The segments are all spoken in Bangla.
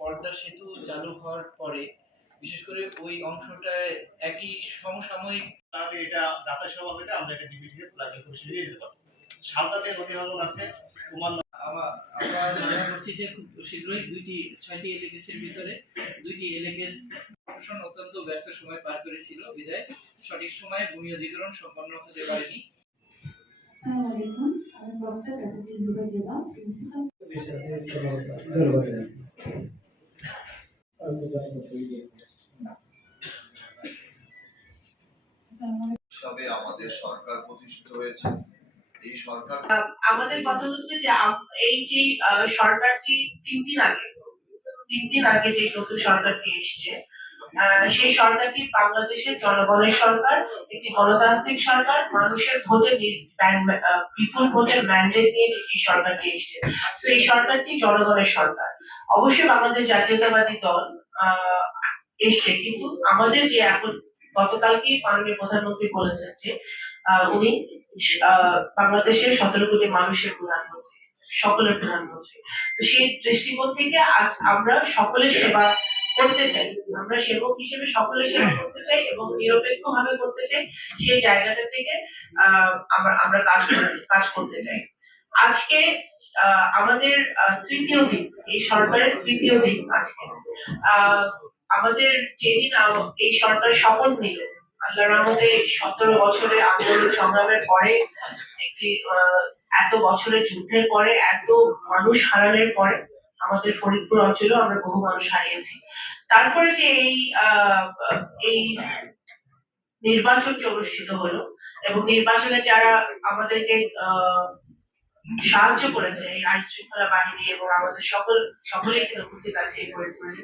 পদ্মা সেতু চালু হওয়ার পরে বিশেষ করে ওই অংশটায় একই সমসাময়িক তাদের এটা যাচাই সভা হলে আমরা এটা ডিবিটি প্লাগিং কমিশনে নিয়ে যেতে পারবো। সালদাতে নদীভাঙ্গন আছে আমরা ধারণা করছি যে খুব শীঘ্রই 6টি এলএকেসের ভিতরে 2টি এলএকেস প্রশাসন অত্যন্ত ব্যস্ত সময় পার করেছিল বিধায় সঠিক সময়ে ভূমি অধিগ্রহণ সম্পন্ন হতে পারেনি। আসসালামু আলাইকুম, আমি প্রফেসর রাতুল বিবা জেলা প্রিন্সিপাল। হিসাবে আমাদের সরকার প্রতিষ্ঠিত হয়েছে। এই সরকার আমাদের কথা হচ্ছে যে এই যে সরকারটি 3 দিন আগে যে নতুন সরকারটি এসছে, সেই সরকারটি বাংলাদেশের জনগণের সরকার, একটি গণতান্ত্রিক সরকার, মানুষের ভোটে বিপুল ভোটের ম্যান্ডেট নিয়ে যে এই সরকারটি এসছে। তো এই সরকারটি জনগণের সরকার। অবশ্যই বাংলাদেশ জাতীয়তাবাদী দল এসছে, কিন্তু আমাদের যে এখন গতকালকে মাননীয় প্রধানমন্ত্রী বলেছেন যে উনি বাংলাদেশের 17 কোটি মানুষের প্রধানমন্ত্রী, সকলের প্রধানমন্ত্রী। তো সেই দৃষ্টিকোণ থেকে আজ আমরা সকলের সেবা করতে চাই, আমরা সেবক হিসেবে সকলের সেবা করতে চাই এবং নিরপেক্ষ ভাবে করতে চাই। সেই জায়গাটা থেকে আমরা কাজ করতে চাই। আজকে আমাদের তৃতীয় দিন, এই সরকারের তৃতীয় দিন আজকে। আমাদের যেদিন এই সরকার শপথ নিল, আল্লাহর রহমতে 17 বছরের আন্দোলন সংগ্রামের পরে, একটি এত বছরের যুদ্ধের পরে, এত মানুষ হারানোর পরে আমাদের ফরিদপুর অঞ্চলে আমরা বহু মানুষ হারিয়েছি। তারপরে যে এই নির্বাচনটি অনুষ্ঠিত হলো এবং নির্বাচনে যারা আমাদেরকে সাহায্য করেছে, এই আইন শৃঙ্খলা বাহিনী এবং আমাদের সকলেই এখানে উপস্থিত আছে এই ফরিদপুরে,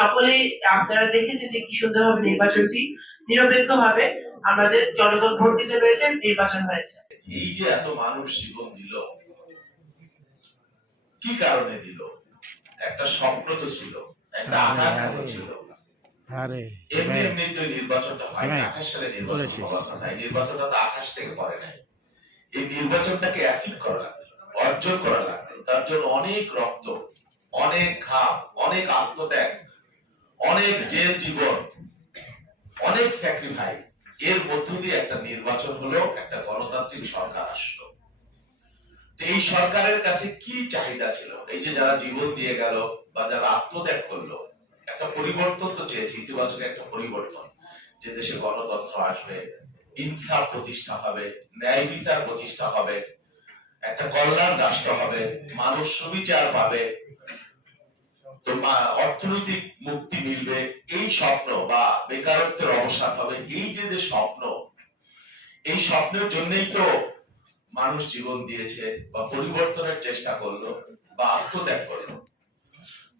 সকলেই আপনারা দেখেছেন যে কি সুন্দরভাবে নির্বাচনটি নিরপেক্ষ ভাবে আমাদের জনগণ ভোট দিতে রয়েছে, নির্বাচন হয়েছে। এই যে এত মানুষ জীবন দিল, কি কারণে দিল? একটা স্বপ্ন তো ছিল, একটা আকাঙ্ক্ষা ছিল। এমনি তো নির্বাচনটা হয় না। 28 সালে নির্বাচন হওয়ার কথা, নির্বাচনটা তো আকাশ থেকে পড়ে নাই। এই নির্বাচনটাকে অ্যাচিভ করা লাগবে, অর্জন করা লাগবে। তার জন্য অনেক রক্ত, অনেক ঘাম, অনেক আত্মত্যাগ, অনেক জেল জীবন, অনেক স্যাক্রিফাইস, এর মধ্য দিয়ে একটা নির্বাচন হলো, একটা গণতান্ত্রিক সরকার আসলো। এই সরকারের কাছে কি চাহিদা ছিল? এই যে যারা জীবন দিয়ে গেল বা যারা আত্মত্যাগ করলো, একটা পরিবর্তন তো চেয়েছে, ইতিবাচক একটা পরিবর্তন, যে দেশে গণতন্ত্র আসবে, ইনসাফ প্রতিষ্ঠা হবে, ন্যায় বিচার প্রতিষ্ঠা হবে, একটা কল্যাণ রাষ্ট্র হবে, মানুষ সুবিচার পাবে, তো অর্থনৈতিক মুক্তি মিলবে, এই স্বপ্ন বা বেকারত্বের অবসান হবে। এই যে স্বপ্ন, এই স্বপ্নের জন্যই তো মানুষ জীবন দিয়েছে বা পরিবর্তনের চেষ্টা করলো বা আত্মত্যাগ করলো।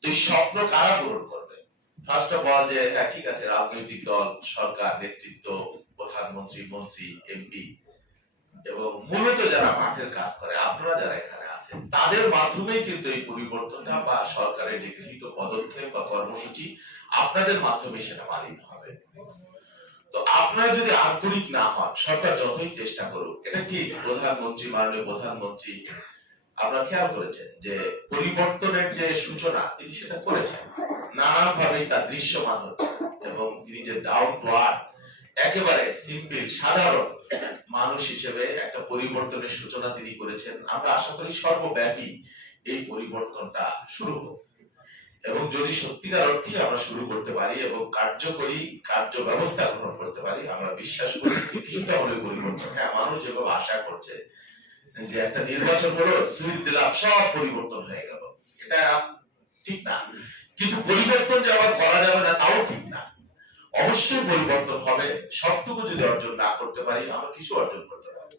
তো এই স্বপ্ন কারা পূরণ করবে? ফার্স্ট অফ অল, যে হ্যাঁ ঠিক আছে, রাজনৈতিক দল, সরকার, নেতৃত্ব, প্রধানমন্ত্রী, মন্ত্রী, এমপি এবং মূলত যারা মাঠের কাজ করে, আপনারা যারা এখানে আছেন, তাদের মাধ্যমেই কিন্তু এই পরিবর্তনটা বা সরকারের যে গৃহীত পদক্ষেপ বা কর্মসূচি, আপনাদের মাধ্যমে সেটা পালিত হবে। তো আপনারা যদি আন্তরিক না হন, সরকার যতই চেষ্টা করুক, এটা ঠিক, প্রধানমন্ত্রী, মাননীয় প্রধানমন্ত্রী আপনারা খেয়াল করেছেন যে পরিবর্তনের যে সূচনা তিনি সেটা করেছেন, নানান ভাবে তা দৃশ্যমান হচ্ছে এবং তিনি যে ডাউন টু আর্থ, একেবারে সিম্পল সাধারণ মানুষ হিসেবে একটা পরিবর্তনের সূচনা তিনি করেছেন। আমরা আশা করি সর্বব্যাপী এই পরিবর্তনটা শুরু হোক এবং যদি সত্যিকার অর্থে আমরা শুরু করতে পারি এবং কার্যকরী কার্য ব্যবস্থা গ্রহণ করতে পারি, আমরা বিশ্বাস করি কিছুটা হলে পরিবর্তন, হ্যাঁ, মানুষ যেভাবে আশা করছে যে একটা নির্বাচন হলো, সুইচ দিলাম, সব পরিবর্তন হয়ে গেল, এটা ঠিক না। কিন্তু পরিবর্তন যে আবার করা যাবে না, তাও ঠিক না। অবশ্যই পরিবর্তন হবে, সবটুকু যদি অর্জন না করতে পারি, আমরা কিছু অর্জন করতে পারি।